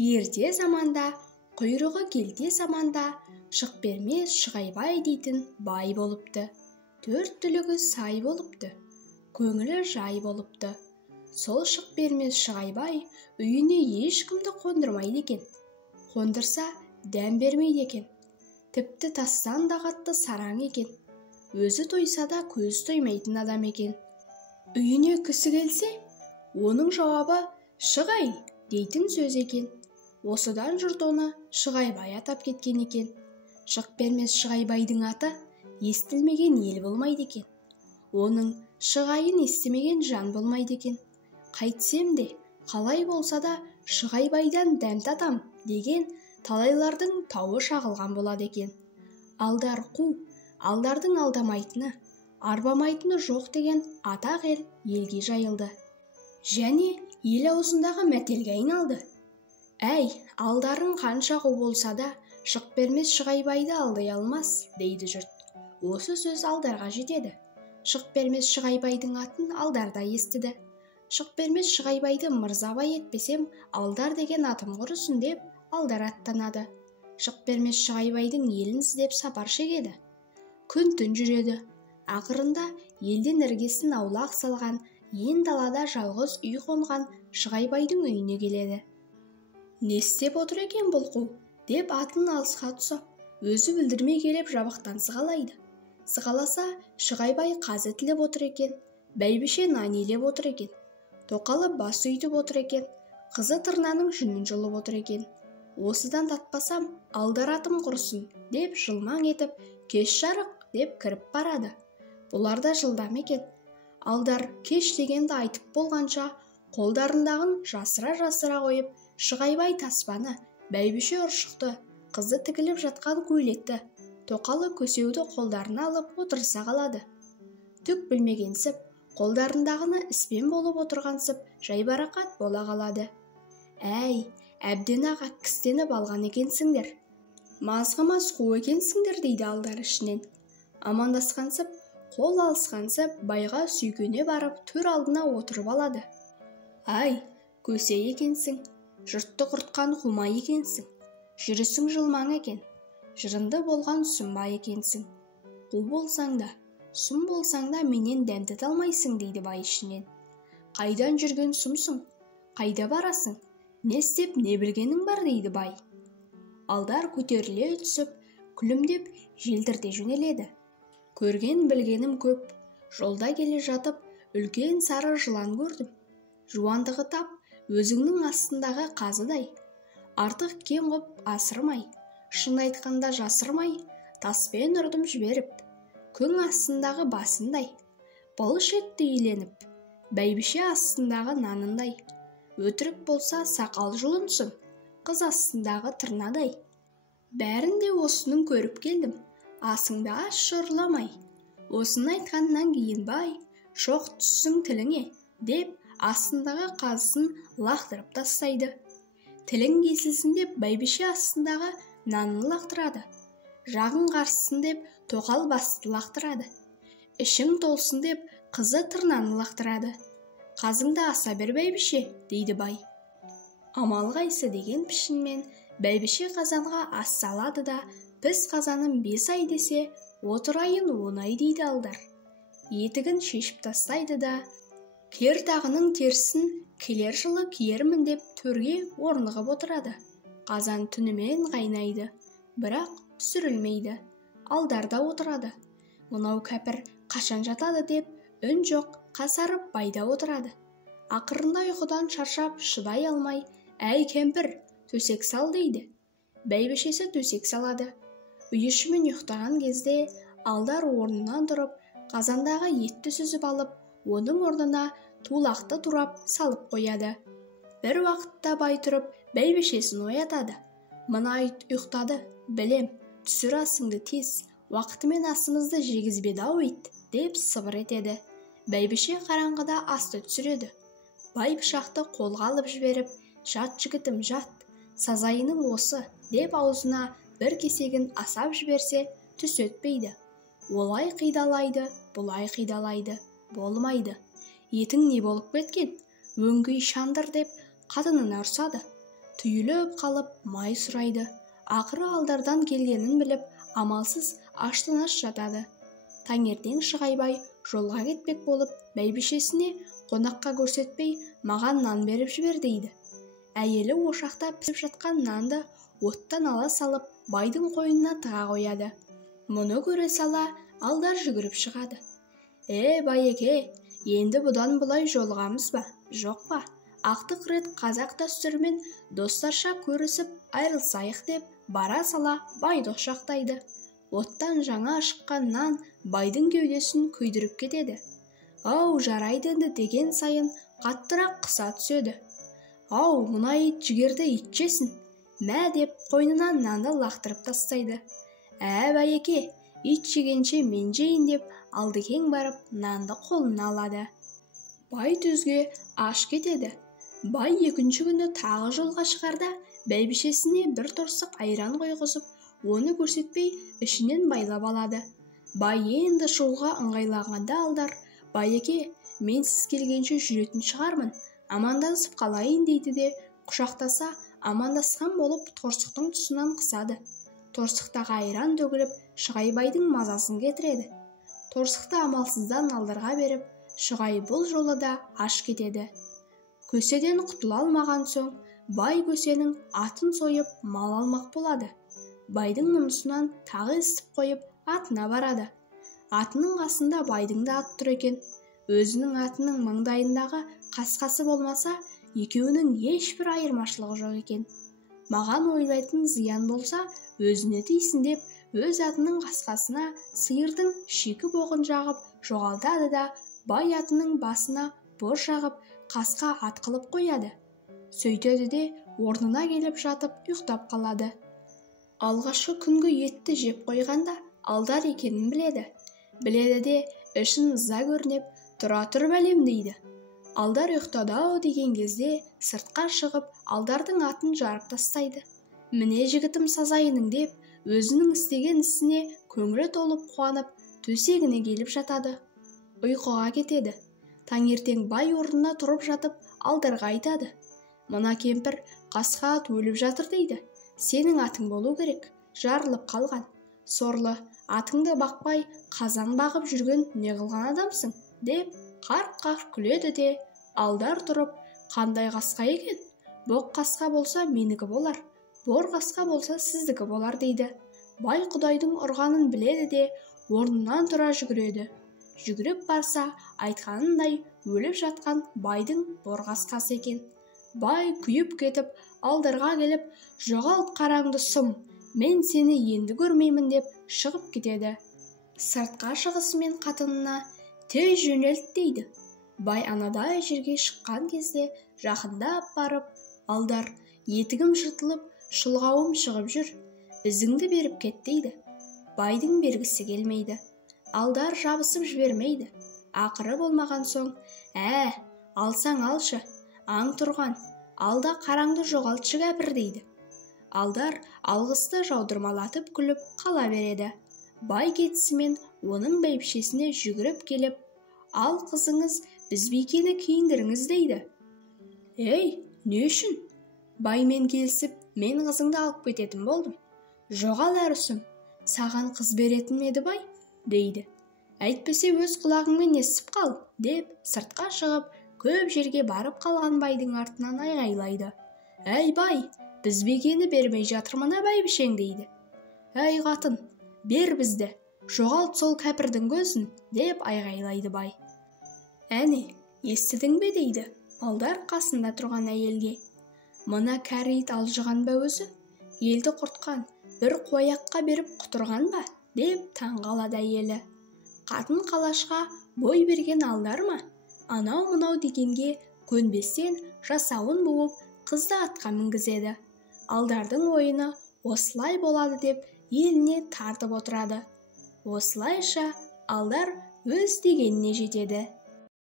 Ерте заманда, құйрығы келте заманда, шық бермес Шығайбай дейтін бай болыпты. 4 түлігі сай болыпты, көңілі жай болыпты. Сол шық бермес Шығайбай үйіне ешкімді қондырмайды екен. Қондырса дәм бермейді екен. Тіпті тастан да қатты сараң екен. Өзі тойса да көз тоймайтын адам екен. Үйіне кісі келсе, оның жауабы Шығай дейтін сөз екен. Осыдан жұрт оны Шығайбай атап кеткен екен. Шық бермес Шығайбайдың аты естілмеген ел болмайды екен. Оның Шығайын естімеген жан болмайды екен. Қайтсем де, қалай болса да Шығайбайдан дәм татам деген талайлардың тауы шағылған болады екен. Алдар қу, алдардың алдамайтыны, арбамайтыны жоқ деген атақ елге жайылды. Және ел аузындағы мәтелге айналды. Әй, алдарың қанша қу болса да, шық бермес Шығайбайды алдай алмас, дейді жұрт. Осы сөз алдарға жетеді. Шық бермес Шығайбайдың атын алдарда естіді. Шық бермес Шығайбайды мырзабай етпесем, алдар деген атым құрысын деп, алдар аттанады. Шық бермес Шығайбайдың елін іздеп сапар шегеді. Күн-түн жүреді. Ақырында елден іргесін аулақ салған, ен далада жалғыз үй қонған Шығайбайдың үйіне келеді. Не істеп отыр екен бұл қу? Деп атын алысқа тұсап, өзі білдірмей келіп жабықтан сығалайды. Сығаласа, Шығайбай қазы тілеп отыр екен, бәйбіше нан илеп отыр екен, тоқалы бас үйдіп отыр екен, қызы тырнаның жүнін жұлып отыр екен. Осыдан татпасам, алдар атым құрсын, деп жылмаң етіп, кеш жарық деп кіріп барады. Бұлар да жылдам екен. Алдар кеш дегенді айтып болғанша, қолдарындағын жасыра қойып, Шығайбай таспаны, бәйбіше ұршықты, қызы тігіліп жатқан көйлекті, тоқалы көсеуді қолдарына алып отырса қалады. Түк білмегенсіп, қолдарындағыны іспен болып отырғансып, жайбарақат бола қалады. Әй, әбден аға кістеніп алған екенсіңдер. Мазғымас қу екенсіңдер, дейді алдар ішінен. Амандасқансып, қол алысқансып, байға сүйкене барып, төр алдына отырып алады. Ай, көсе екенсің, жұртты құртқан құма екенсің, жүрісің жылмаң екен, жырынды болған сұмба екенсің. Қу болсаң да, сұм болсаң да менен дәм тата алмайсың, дейді бай ішінен. Қайдан жүрген сұмсың, қайда барасың, не істеп не білгенің бар, дейді бай. Алдар көтеріле түсіп, күлімдеп желдірте жөнеледі. Көрген білгенім көп, жолда келе жатып, үлкен сары жылан көрдім. Жуандығы тап, өзіңнің астындағы қазыдай. Артық кем ғып асырмай, шын айтқанда жасырмай, таспен ұрдым жіберіп, күң астындағы басындай. Бұлыш етті иленіп, бәйбіше астындағы нанындай. Өтірік болса сақал жұлынсын, қыз астындағы тырнадай. Бәрін де осының көріп келдім, асыңды аш жұрламай. Осыны айтқаннан кейін бай, шоқ түссің тіліңе, деп астындағы қазысын лақтырып тастайды. Тілің кесілсін деп бәйбіше астындағы нанын лақтырады. Жағың қарсысын деп тоқал басты лақтырады. Ішің толсын деп қызы тырнаны лақтырады. Қазыңды аса бер бәйбіше, дейді бай. Амал қайсы деген пішінмен бәйбіше қазанға ас салады да, біз қазаным 5 ай десе, отырайын 10 ай, дейді алдар. Етігін шешіп тастайды да, кер тағының терісін келер жылы киермін деп төрге орнығып отырады. Қазан түнімен қайнайды, бірақ түсірілмейді. Алдарда отырады. Мынау кәпір қашан жатады деп, үн жоқ, қасарып байда отырады. Ақырында ұйқыдан шаршап шыдай алмай, әй кемпір, төсек сал, дейді. Бәйбішесі төсек салады. Үй ішімен ұйықтаған кезде алдар орнынан тұрып, қазандағы етті сүзіп алып, оның орнына тулақты турап салып қояды. Бір уақытта бай тұрып, бәйбішесін оятады. Мына ұйықтады, білем, түсір асыңды тез, уақытымен асымызды жегізбеді-ау ит, деп сыбыр етеді. Бәйбіше қараңғыда асты түсіреді. Бай пышақты қолға алып жіберіп, жат жігітім жат, сазайының осы, деп аузына бір кесегін асап жіберсе, түс өтпейді. Олай қидалайды, бұлай қидалайды, болмайды. Етің не болып кеткен? Өңгей шандыр деп қатынына ұрсады. түйіліп қалып май сұрайды. Ақыры алдардан келгенін біліп, амалсыз аштан-аш жатады. Таңертең Шығайбай жолға кетпек болып, бәйбішесіне қонаққа көрсетпей маған нан беріп жібер дейді. Әйелі ошақта пісіп жатқан нанды оттан ала салып, байдың қойнына тыға қояды. Мұны көре сала, Алдар жүгіріп шығады. Байеке, енді бұдан бұлай жолығамыз ба, жоқ па? Ақтық рет қазақ дәстүрімен достарша көрісіп айрылсайық деп бара сала байды құшақтайды. Оттан жаңа шыққан нан байдың кеудесін күйдіріп кетеді. Ау, жарайды енді деген сайын қаттырақ қыса түседі. Ау, мына ит жігерді ит жесін. Мә деп қойнынан нанды лақтырып тастайды. Байеке, ит жегенше мен жейін деп Алдыкең барып нанды қолына алады. Бай түзге аш кетеді. Бай екінші күні тағы жолға шығарда, бәйбішесіне бір торсық айран қойғызып, оны көрсетпей ішінен байлап алады. Бай енді шығуға ыңғайлағанда Алдар, байеке, мен сіз келгенше жүретін шығармын, амандасып қалайын дейді де, құшақтаса амандасқан болып торсықтың тұсынан қысады. Торсықтағы айран төгіліп, Шығайбайдың мазасын кетіреді. Торсықты амалсыздан Алдарға беріп, Шығай бұл жолы да аш кетеді. Көседен құтыла алмаған соң, бай көсенің атын сойып мал алмақ болады. Байдың мұнысынан тағы естіп қойып, атына барады. Атының қасында байдың да аты тұр екен. Өзінің атының маңдайындағы қасқасы болмаса, екеуінің ешбір айырмашылығы жоқ екен. Маған ойлайтын зиян болса, өзіне тисін деп, өз атының қасқасына сиырдың шикі боғын жағып жоғалтады да, бай атының басына бор жағып, қасқа ат қылып қояды. Сөйтеді де орнына келіп жатып ұйықтап қалады. Алғашқы күнгі етті жеп қойғанда Алдар екенін біледі. Біледі де ішін ыза көрнеп, тұра тұр бәлем дейді. Алдар ұйықтады-ау деген кезде сыртқа шығып Алдардың атын жарып тастайды. Міне жігітім сазайының деп, өзінің істеген ісіне көңілі толып қуанып, төсегіне келіп жатады. Ұйқыға кетеді. Таңертең бай орнына тұрып жатып, Алдарға айтады. Мына кемпір қасқа ат өліп жатыр дейді. Сенің атың болу керек, жарылып қалған. Сорлы, атыңды бақпай, қазан бағып жүрген не қылған адамсың, деп қарқ-қарқ күледі де, Алдар тұрып, қандай қасқа екен? Боқ қасқа болса менікі болар, бор қасқа болса сіздікі болар дейді. Бай құдайдың ұрғанын біледі де, орнынан тұра жүгіреді. Жүгіріп барса, айтқанындай өліп жатқан байдың бор қасқасы екен. Бай күйіп кетіп, Алдарға келіп, жоғалт қараңды сұм, мен сені енді көрмеймін деп шығып кетеді. Сыртқа шығысымен қатынына тез жөнелт дейді. Бай анадай жерге шыққан кезде жақындап барып, Алдар, етігім жыртылып, шылғауым шығып жүр, біздіңді беріп кет дейді. Байдың бергісі келмейді. Алдар жабысып жібермейді. Ақыры болмаған соң, алсаң алшы, аң тұрған, алда қараңды жоғалтшы кәпір дейді. Алдар алғысты жаудырмалатып күліп қала береді. Бай кетісімен оның бәйбішесіне жүгіріп келіп, ал қызыңыз бізбикені киіндіріңіз дейді. Не үшін? Баймен келісіп, мен қызыңды алып кететін болдым. Жоғал әрісім, саған қыз беретін еді бай, дейді. Әйтпесе өз құлағыңмен естіп қал, деп сыртқа шығып, көп жерге барып қалған байдың артынан айғайлайды. Бай, бізбекені бермей жатырмына бәйбішең дейді. Қатын, бер бізді, жоғалт сол кәпірдің көзін, деп айғайлайды бай. Естідің бе дейді, Алдар қасында тұрған әйелге. Мына кәрі ит алжыған ба өзі? Елді құртқан, бір қояққа беріп құтырған ба? Деп таңғалады әйелі. Қатын қалашқа бой берген Алдар ма? Анау-мынау дегенге көнбестен жасауын буып, қызды атқа мінгізеді. Алдардың ойыны осылай болады деп еліне тартып отырады. Осылайша Алдар өз дегеніне жетеді.